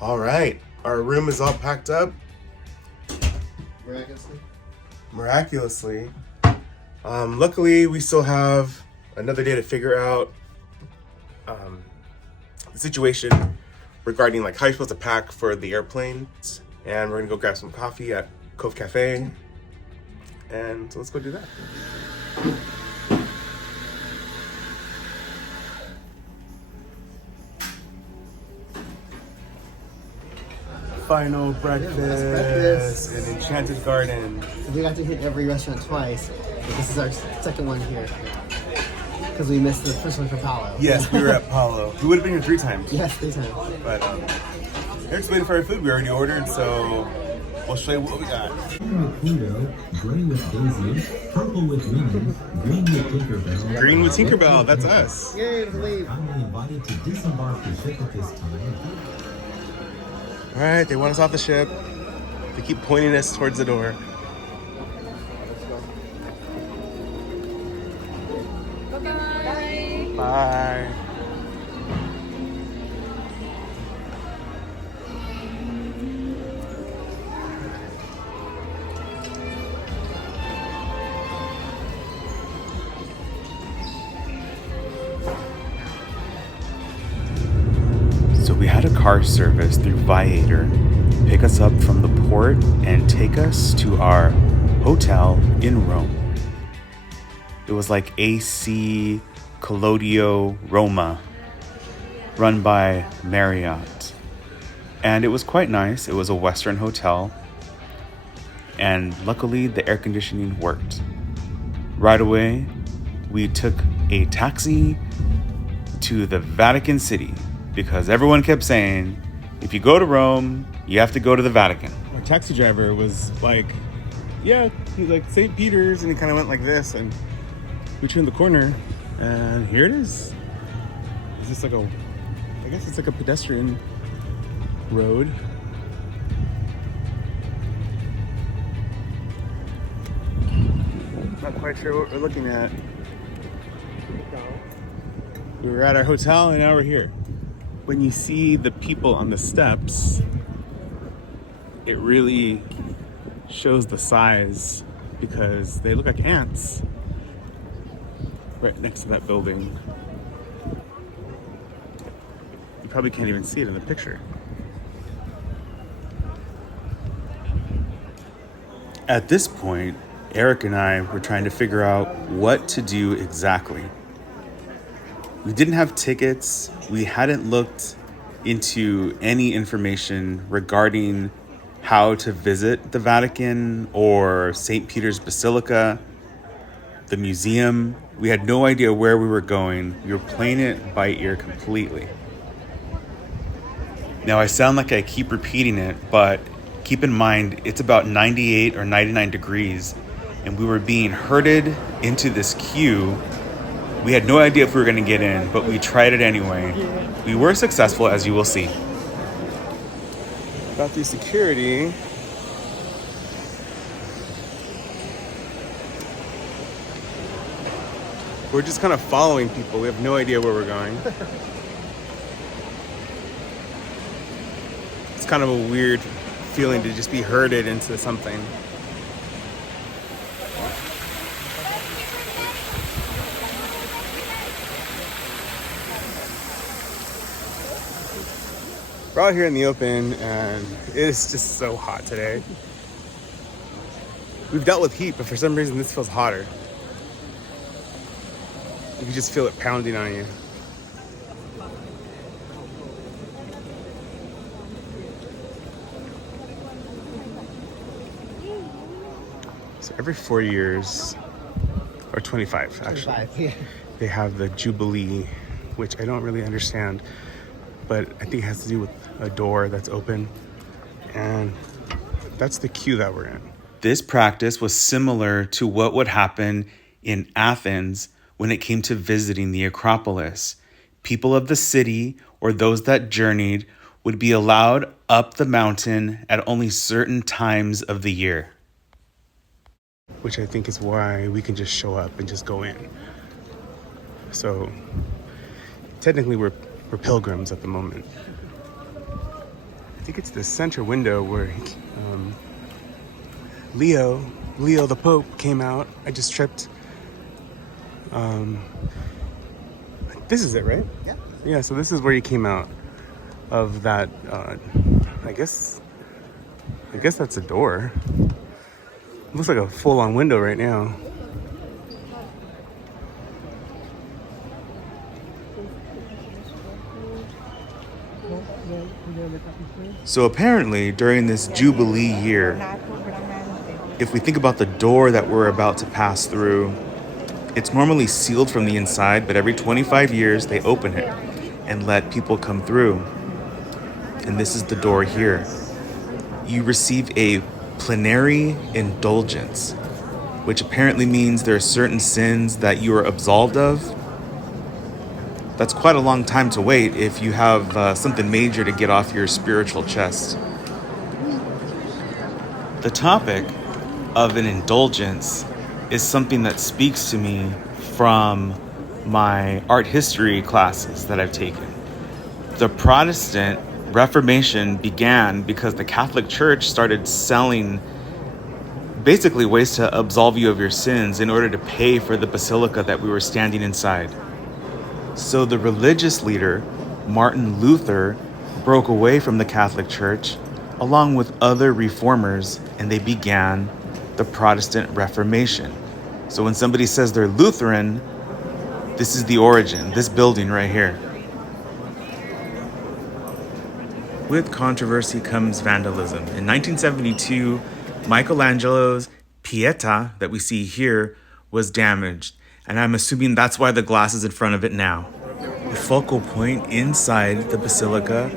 All right, our room is all packed up. Miraculously. Luckily, we still have another day to figure out the situation regarding like how you're supposed to pack for the airplanes. And we're gonna go grab some coffee at Cove Cafe. And so let's go do that. Final breakfast in Enchanted Garden. So we got to hit every restaurant twice, but this is our second one here. Because we missed the first one for Palo. Yes, we were at Palo. We would have been here 3 times. Yes, 3 times. But Eric's waiting for our food. We already ordered, so we'll show you what we got. Pluto, gray with Daisy, purple with Winnie, green with Tinkerbell. Green with Tinkerbell, that's us. Yay, let's leave. Kindly invited to disembark the ship at this time. All right, they want us off the ship. They keep pointing us towards the door. Bye-bye. Bye. So we had a car service through Viator pick us up from the port and take us to our hotel in Rome. It was like AC Collodio Roma, run by Marriott. And it was quite nice. It was a Western hotel. And luckily, the air conditioning worked. Right away, we took a taxi to the Vatican City because everyone kept saying, if you go to Rome, you have to go to the Vatican. Our taxi driver was like, yeah, he's like St. Peter's, and he kind of went like this, and we turned the corner, and here it is. Is this like I guess it's like a pedestrian road. Not quite sure what we're looking at. We were at our hotel, and now we're here. When you see the people on the steps, it really shows the size because they look like ants right next to that building. You probably can't even see it in the picture. At this point, Eric and I were trying to figure out what to do exactly. We didn't have tickets. We hadn't looked into any information regarding how to visit the Vatican or St. Peter's Basilica, the museum. We had no idea where we were going. We were playing it by ear completely. Now, I sound like I keep repeating it, but keep in mind, it's about 98 or 99 degrees, and we were being herded into this queue. We had no idea if we were going to get in, but we tried it anyway. We were successful, as you will see. About the security. We're just kind of following people. We have no idea where we're going. It's kind of a weird feeling to just be herded into something. We're out here in the open, and it is just so hot today. We've dealt with heat, but for some reason this feels hotter. You can just feel it pounding on you. So every 4 years, or 25 actually, 25, yeah. they have the Jubilee, which I don't really understand, but I think it has to do with a door that's open, and that's the queue that we're in. This practice was similar to what would happen in Athens when it came to visiting the Acropolis. People of the city or those that journeyed would be allowed up the mountain at only certain times of the year. Which I think is why we can just show up and just go in. So technically we're pilgrims at the moment. think it's the center window where Leo the Pope came out. I just tripped. This is it, right? Yeah. Yeah, so this is where he came out of that, I guess that's a door. Looks like a full-on window right now. So apparently, during this Jubilee year, if we think about the door that we're about to pass through, it's normally sealed from the inside, but every 25 years they open it and let people come through. And this is the door here. You receive a plenary indulgence, which apparently means there are certain sins that you are absolved of. That's quite a long time to wait if you have something major to get off your spiritual chest. The topic of an indulgence is something that speaks to me from my art history classes that I've taken. The Protestant Reformation began because the Catholic Church started selling basically ways to absolve you of your sins in order to pay for the basilica that we were standing inside. So the religious leader, Martin Luther, broke away from the Catholic Church along with other reformers, and they began the Protestant Reformation. So when somebody says they're Lutheran, this is the origin, this building right here. With controversy comes vandalism. In 1972, Michelangelo's Pieta that we see here was damaged, and I'm assuming that's why the glass is in front of it now. The focal point inside the basilica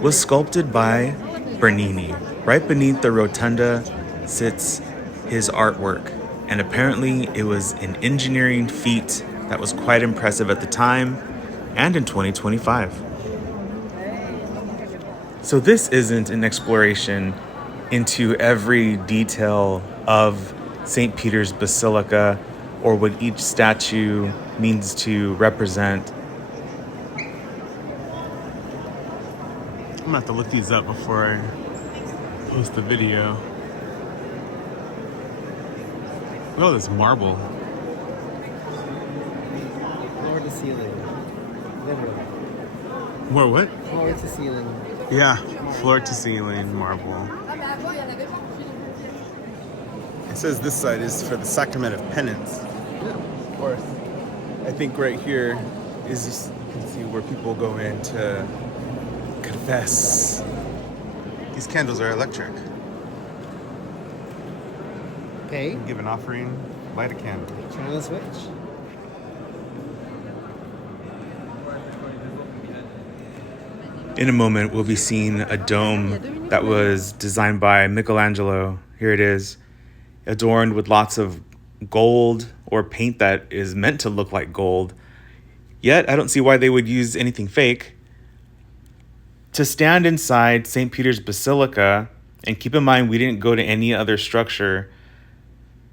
was sculpted by Bernini. Right beneath the rotunda sits his artwork, and apparently it was an engineering feat that was quite impressive at the time and in 2025. So this isn't an exploration into every detail of St. Peter's Basilica or what each statue means to represent. I'm gonna have to look these up before I post the video. Look at all this marble. Floor to ceiling. Literally. More what? Floor to ceiling. Yeah, floor to ceiling marble. It says this side is for the sacrament of penance. Yeah, of course. I think right here is just, you can see where people go in to confess. These candles are electric. Okay. Give an offering, light a candle. Turn on the switch. In a moment, we'll be seeing a dome that was designed by Michelangelo. Here it is, adorned with lots of gold or paint that is meant to look like gold. Yet, I don't see why they would use anything fake. To stand inside St. Peter's Basilica, and keep in mind we didn't go to any other structure,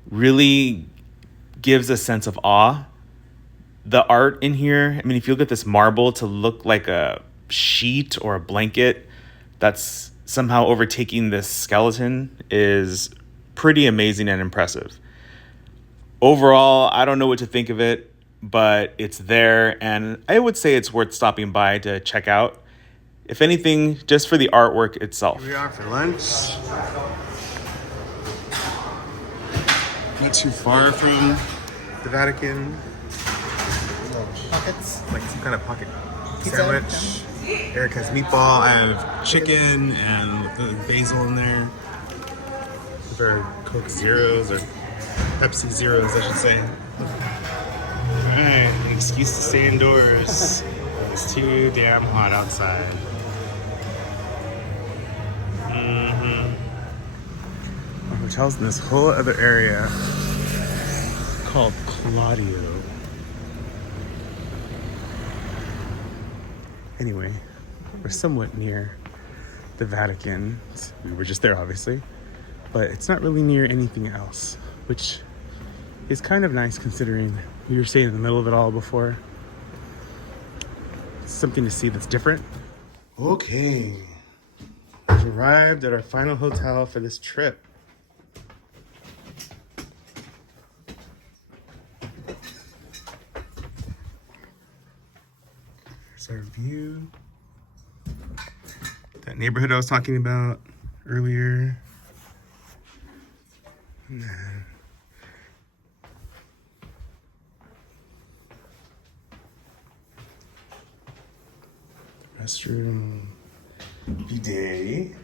really gives a sense of awe. The art in here, I mean, if you look at this marble to look like a sheet or a blanket that's somehow overtaking this skeleton is pretty amazing and impressive. Overall, I don't know what to think of it, but it's there, and I would say it's worth stopping by to check out. If anything, just for the artwork itself. Here we are for lunch. Not too far from the Vatican. Pockets. Like some kind of pocket Pizza. sandwich. Eric has meatball. I have chicken and the basil in there. These are Coke Zeros or Pepsi Zeros, I should say. Alright, an excuse to stay indoors. It's too damn hot outside. Our hotel's in this whole other area called Claudio. Anyway, we're somewhat near the Vatican. We were just there, obviously, but it's not really near anything else, which is kind of nice considering we were staying in the middle of it all before. It's something to see that's different. Okay, We've arrived at our final hotel for this trip. There's our view. That neighborhood I was talking about earlier. And then restroom, bidet,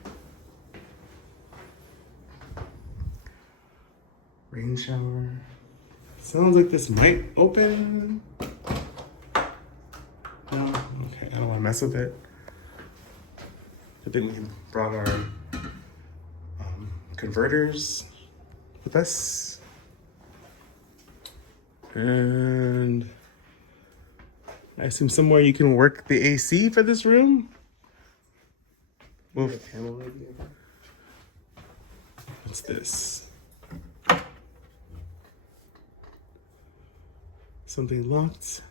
rain shower. Sounds like this might open. No, okay, I don't want to mess with it. I think we brought our converters with us. And I assume somewhere you can work the AC for this room? Oof. What's this? Something locked.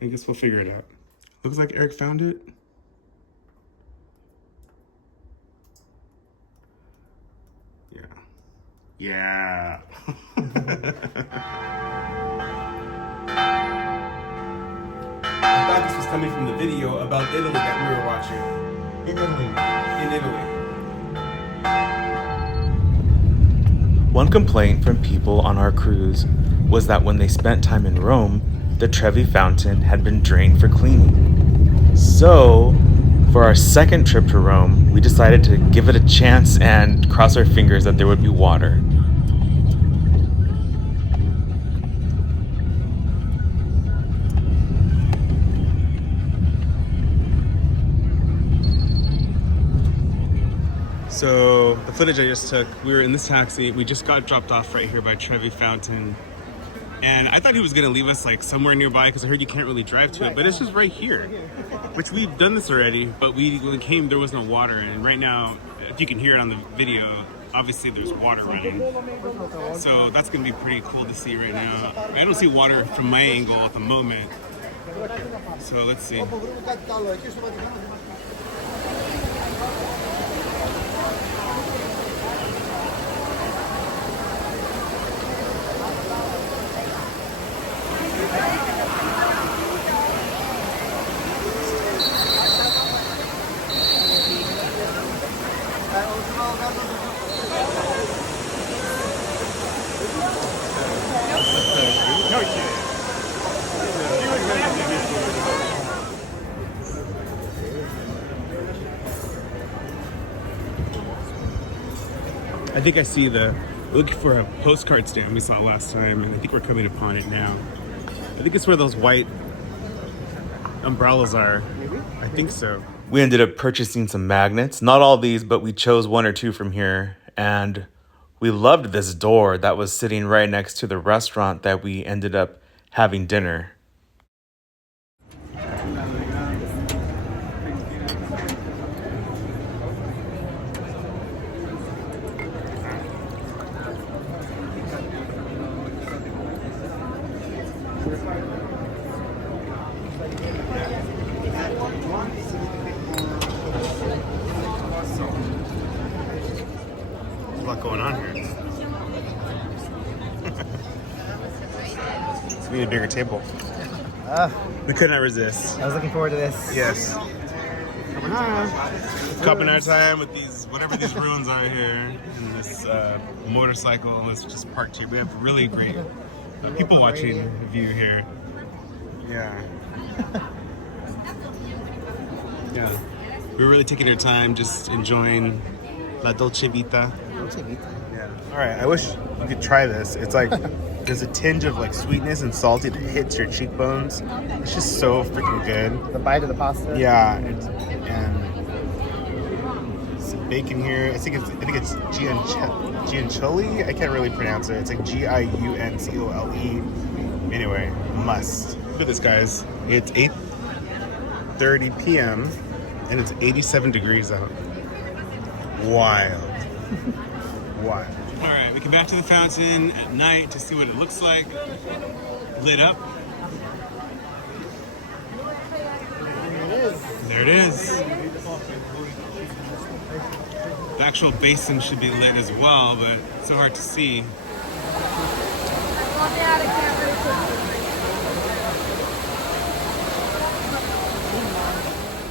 I guess we'll figure it out. Looks like Eric found it. Yeah. Yeah. I thought this was coming from the video about Italy that we were watching. In Italy. In Italy. One complaint from people on our cruise was that when they spent time in Rome, the Trevi Fountain had been drained for cleaning. So, for our second trip to Rome, we decided to give it a chance and cross our fingers that there would be water. So the footage I just took, we were in this taxi. We just got dropped off right here by Trevi Fountain. And I thought he was gonna leave us like somewhere nearby because I heard you can't really drive to it, but it's just right here. Which we've done this already, but when we came, there was no water. And right now, if you can hear it on the video, obviously there's water running. So that's gonna be pretty cool to see right now. I don't see water from my angle at the moment. So let's see. I think I see we're looking for a postcard stand we saw last time, and I think we're coming upon it now. I think it's where those white umbrellas are. Maybe? I think so. We ended up purchasing some magnets. Not all these, but we chose one or two from here. And we loved this door that was sitting right next to the restaurant that we ended up having dinner. There's a lot going on here. We need a bigger table. We could not resist. I was looking forward to this. Yes. Coming on. Cupping our time with these, whatever these ruins are here, and this motorcycle. Let's just park here. We have really great people watching view here. Yeah. Yeah. We're really taking our time, just enjoying La Dolce Vita. Yeah. All right. I wish you could try this. It's like there's a tinge of like sweetness and salty that hits your cheekbones. It's just so freaking good. The bite of the pasta. Yeah. And some bacon here. I think it's Giancoli. I can't really pronounce it. It's like Giuncole. Anyway, must. Look at this, guys. It's 8:30 p.m. and it's 87 degrees out. Wild. Wild. All right, we come back to the fountain at night to see what it looks like. Lit up. Here it is. There it is. The actual basin should be lit as well, but it's so hard to see.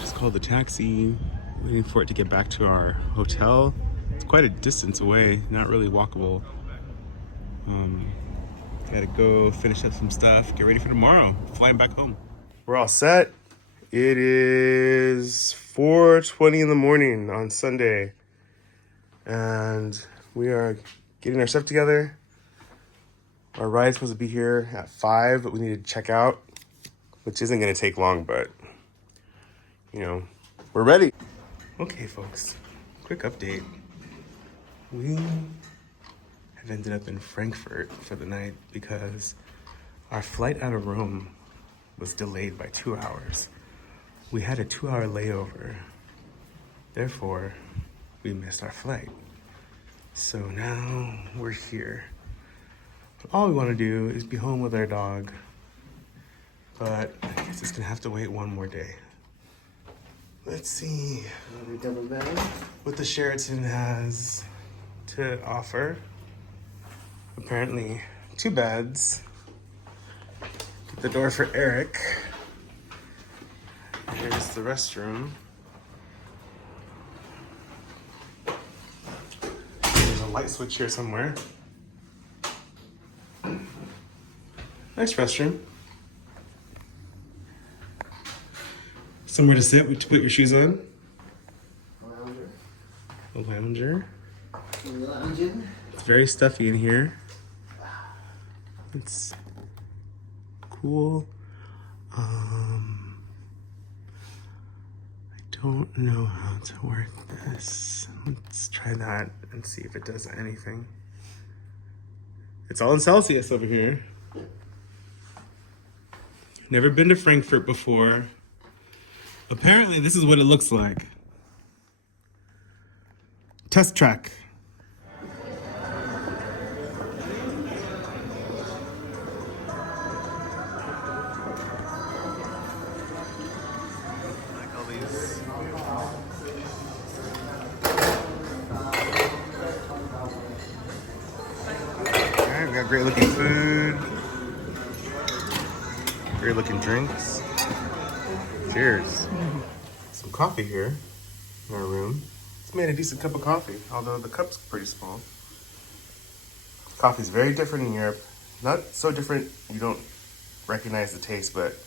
Just called the taxi, waiting for it to get back to our hotel. It's quite a distance away, not really walkable. Gotta go finish up some stuff, get ready for tomorrow, flying back home. We're all set. It is 4:20 in the morning on Sunday, and we are getting our stuff together. Our ride's supposed to be here at 5, but we need to check out, which isn't going to take long, but, you know, we're ready. Okay, folks, quick update. We have ended up in Frankfurt for the night because our flight out of Rome was delayed by 2 hours. We had a 2-hour layover. Therefore, we missed our flight. So now we're here. All we want to do is be home with our dog. But I guess it's gonna have to wait one more day. Let's see Double bed. what the Sheraton has to offer. Apparently 2 beds. Get the door for Eric. Here's the restroom. There's a light switch here somewhere. Nice restroom. Somewhere to sit to put your shoes on. Lounger. A lounger. Lounging. It's very stuffy in here. It's cool. I don't know how to work this. Let's try that and see if it does anything. It's all in Celsius over here. Never been to Frankfurt before. Apparently, this is what it looks like. Test track. Like all these. Alright, we got great looking food. Great looking drinks. Cheers. Some coffee here in our room. It's made a decent cup of coffee, although the cup's pretty small. Coffee's very different in Europe. Not so different you don't recognize the taste, but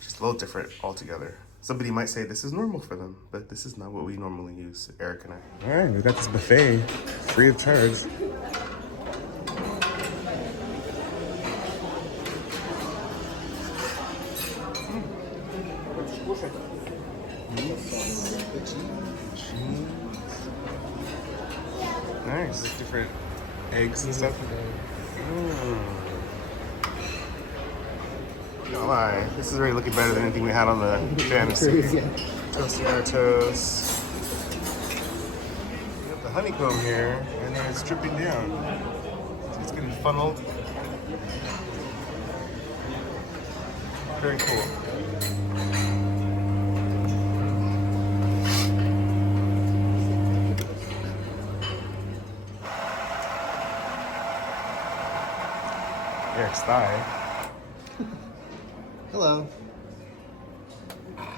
just a little different altogether. Somebody might say this is normal for them, but this is not what we normally use, Eric and I. All right, we've got this buffet, free of charge. Nice, different eggs and stuff. Not lie, this is already looking better than anything we had on the fantasy. Toasting our toast. We got the honeycomb here, and then it's dripping down. So it's getting funneled. Very cool. Eric's thigh. Hello.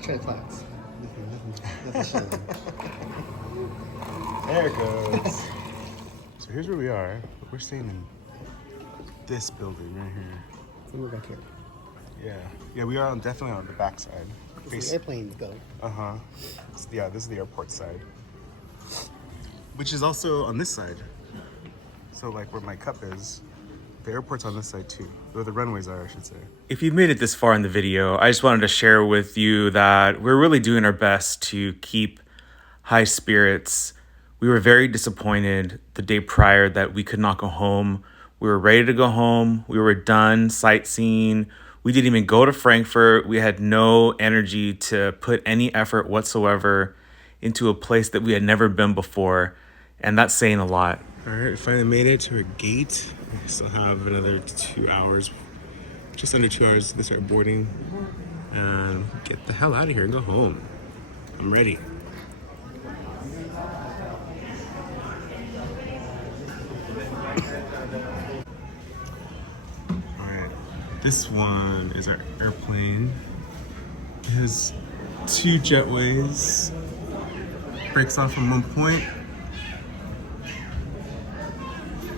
Try claps. Nothing showing. There it goes. So here's where we are. We're staying in this building right here. We're back here. Yeah, we are definitely on the back side. It's the airplanes go. Uh-huh. Yeah, this is the airport side. Which is also on this side. So like where my cup is, the airport's on this side too. Where the runways are, I should say. If you've made it this far in the video, I just wanted to share with you that we're really doing our best to keep high spirits. We were very disappointed the day prior that we could not go home. We were ready to go home. We were done sightseeing. We didn't even go to Frankfurt. We had no energy to put any effort whatsoever into a place that we had never been before. And that's saying a lot. All right, we finally made it to our gate. We still have another 2 hours, just under 2 hours to start boarding. And get the hell out of here and go home. I'm ready. Alright, this one is our airplane. It has 2 jetways. Breaks off from one point.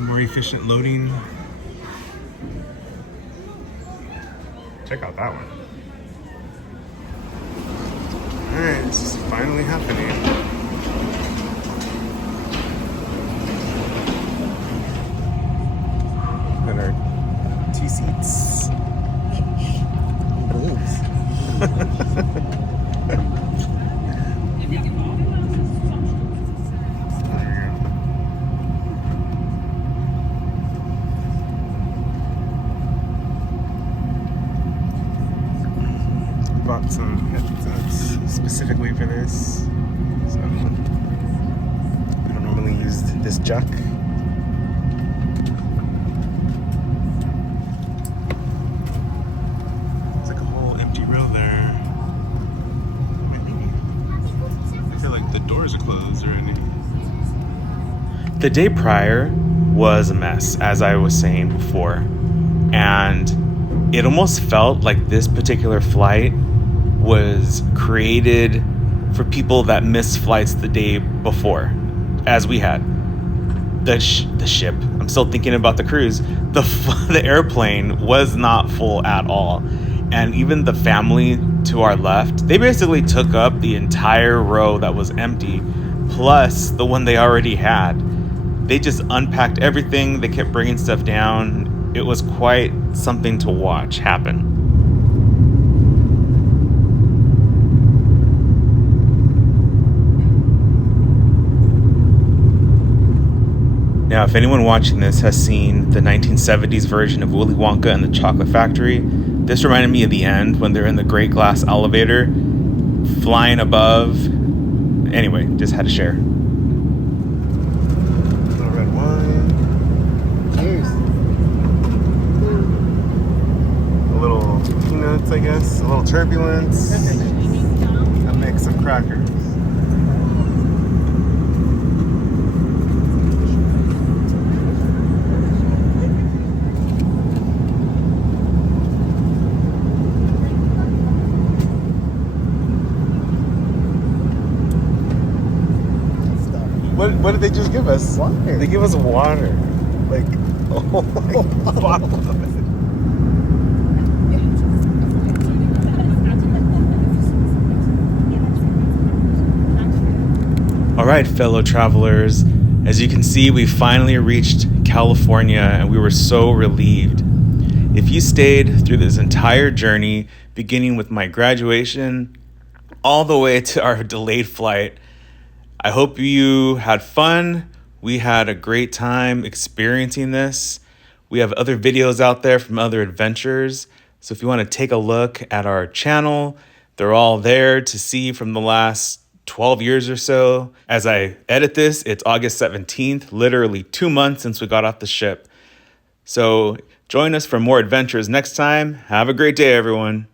More efficient loading. Check out that one. Alright, this is finally happening. And our 2 seats. Bought some headsets specifically for this. So I don't normally use this jack. There's like a whole empty row there. I feel like the doors are closed already. The day prior was a mess, as I was saying before. And it almost felt like this particular flight was created for people that missed flights the day before, as we had. The ship. I'm still thinking about the cruise. The airplane was not full at all. And even the family to our left, they basically took up the entire row that was empty, plus the one they already had. They just unpacked everything. They kept bringing stuff down. It was quite something to watch happen. Now, if anyone watching this has seen the 1970s version of Willy Wonka and the Chocolate Factory, this reminded me of the end when they're in the great glass elevator, flying above. Anyway, just had to share. Little red wine. Cheers. A little peanuts, I guess. A little turbulence. A mix of crackers. What did they just give us? Water. They give us water. Like, oh my God. All right, fellow travelers. As you can see, we finally reached California and we were so relieved. If you stayed through this entire journey, beginning with my graduation, all the way to our delayed flight, I hope you had fun. We had a great time experiencing this. We have other videos out there from other adventures. So if you want to take a look at our channel, they're all there to see from the last 12 years or so. As I edit this, it's August 17th, literally 2 months since we got off the ship. So join us for more adventures next time. Have a great day, everyone.